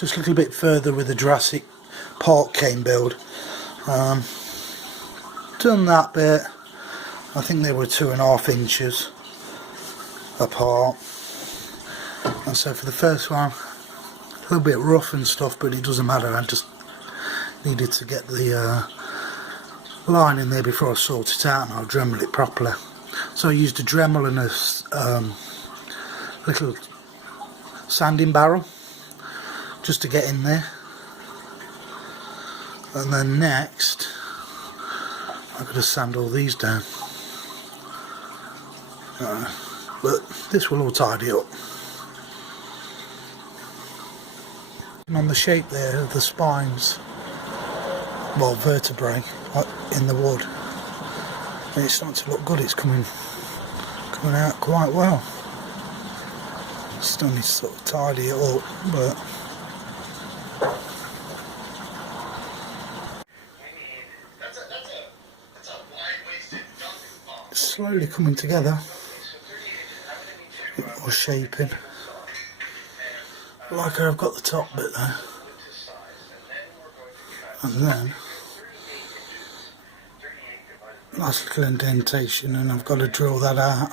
just a little bit further with the Jurassic Park cane build. Done that bit. I think they were 2.5 inches apart, and so for the first one, a little bit rough and stuff, but it doesn't matter. I just needed to get the line in there before I sort it out, and I'll Dremel it properly. So I used a Dremel and a little sanding barrel just to get in there, and then next I'm going to sand all these down, but this will all tidy up. And on the shape there of the spines, well, vertebrae in the wood, and it's starting to look good. It's coming out quite well. Still need to sort of tidy it up, but it's slowly coming together. A bit more shaping. Like I've got the top bit there, and then nice little indentation, and I've got to drill that out.